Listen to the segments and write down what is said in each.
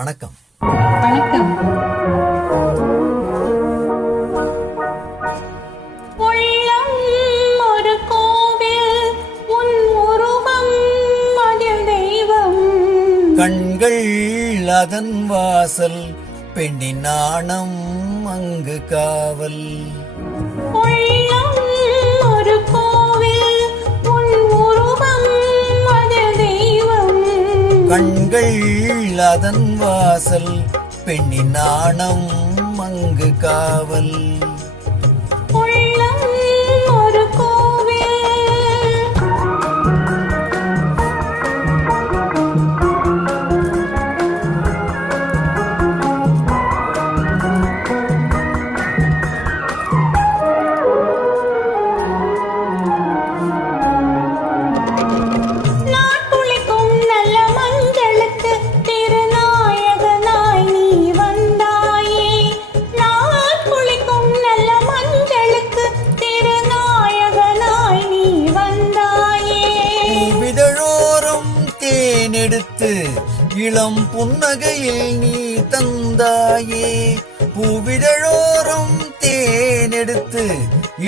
வணக்கம். வணக்கம். உள்ளம் ஒரு கோவில், உன் உருவம் அதில் தெய்வம். கண்கள் அதன் வாசல், பெண்ணின் நாணம் அங்கு காவல். உள்ளம் ஒரு கோவில், உன் உருவம் அதில் தெய்வம். கண்கள் அதன் வாசல், பெண்ணின் நாணம் அங்கு காவல். உள்ளம் ஒரு கோவில். நாட்குளிக்கும் நல்ல மஞ்சளுக்கு திருநாயகனாய் நீ வந்தாயே. நாட்குளிக்கும் நல்ல மஞ்சளுக்கு திருநாயகனாய் நீ வந்தாயே. விதழோரம் தேனெடுத்து இளம் புன்னகையில் நீ தந்தாயே. பூவிதழோரம் தேனெடுத்து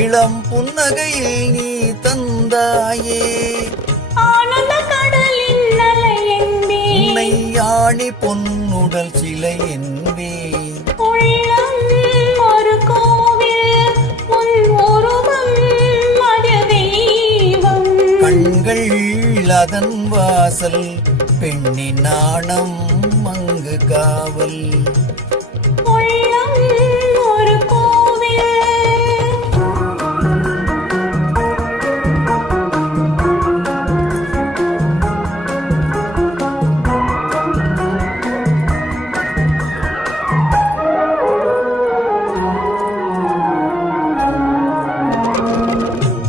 இளம் புன்னகையில் நீ தந்தாயே. ஆனந்த கடலின் அலை என்பேன், உன்னை யாழி பொன்னுடல் சிலை என்பேன். உள்ளம் ஒரு கோவில், உன் உருவம் அதில் தெய்வம். கண்கள் அதன் வாசல், பெண்ணின் நாணம் அங்கு காவல். உள்ளம் ஒரு கோவில்.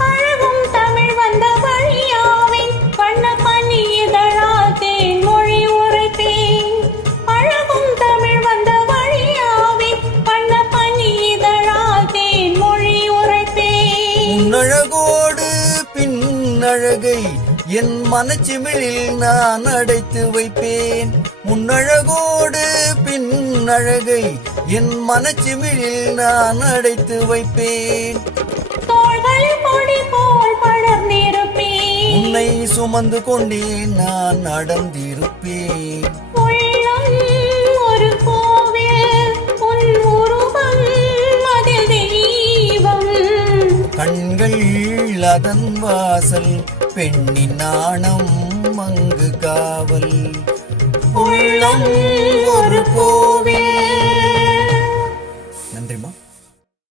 அழகும் தமிழ் வந்த வழியாவின் வண்ண பனி இதழால் தேன்மொழி உரைத்தேன். அழகும் தமிழ் வந்த வழியாவின் வண்ண பனி இதழால் தேன்மொழி உரைத்தேன். உன்னழகோடு பின்னழகை என் மனச்சிமிழில் நான் அடைத்து வைப்பேன். முன்னழகோடு பின்னழகை என் மனச்சிமிழில் நான் அடைத்து வைப்பேன். தோள்களில் கொடி போல் படர்ந்திருப்பேன், உன்னை சுமந்து கொண்டே நான் நடந்திருப்பேன். உள்ளம் ஒரு கோவில், உன் உருவம் அதில் தெய்வம். கண்கள் அதன் வாசல், பெண்ணின் நாணம் அங்கு காவல். உள்ளம் ஒரு கோவில். நன்றிமா.